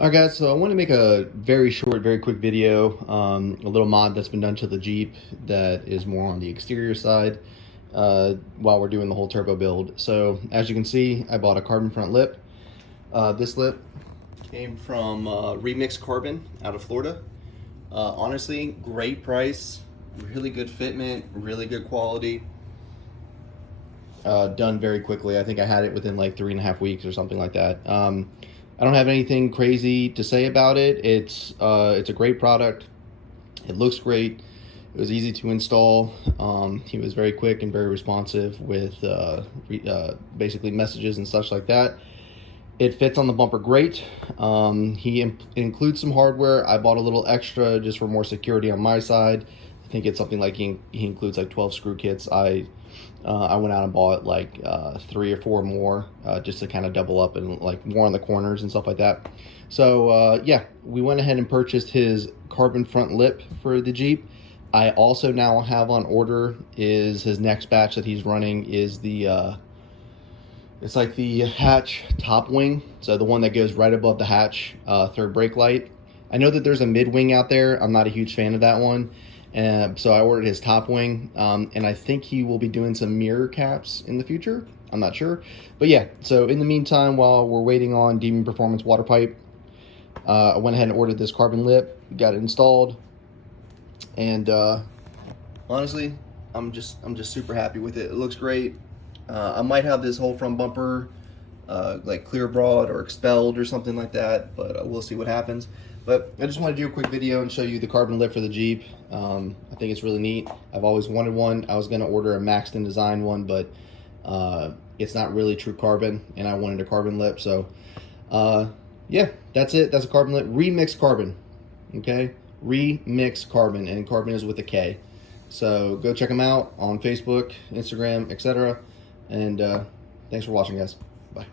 Alright guys, so I want to make a very short, very quick video, a little mod that's been done to the Jeep that is more on the exterior side while we're doing the whole turbo build. So as you can see, I bought a carbon front lip. This lip came from RemixKarbon out of Florida. Honestly, great price, really good fitment, really good quality. Done very quickly. I think I had it within like 3.5 weeks or something like that. I don't have anything crazy to say about it. It's a great product. It looks great. It was easy to install. He was very quick and very responsive with basically messages and such like that. It fits on the bumper great. He includes some hardware. I bought a little extra just for more security on my side. I think it's something like he includes like 12 screw kits. I went out and bought like 3 or 4 more just to kind of double up and like more on the corners and stuff like that. So yeah, we went ahead and purchased his carbon front lip for the Jeep. I also now have on order is his next batch that he's running is the it's like the hatch top wing, so the one that goes right above the hatch third brake light. I know that there's a mid wing out there. I'm not a huge fan of that one. So I ordered his top wing, and I think he will be doing some mirror caps in the future. I'm not sure. But yeah, so in the meantime, while we're waiting on Demon Performance water pipe, I went ahead and ordered this carbon lip, got it installed, and honestly, I'm just super happy with it. It looks great. I might have this whole front bumper like clear broad or expelled or something like that, but we'll see what happens. But I just want to do a quick video and show you the carbon lip for the Jeep. I think it's really neat. I've always wanted one. I was going to order a Maxton design one, but it's not really true carbon, and I wanted a carbon lip. So yeah, that's it. That's a carbon lip. RemixKarbon. Okay? RemixKarbon, and carbon is with a K. So go check them out on Facebook, Instagram, etc. And thanks for watching, guys. Bye.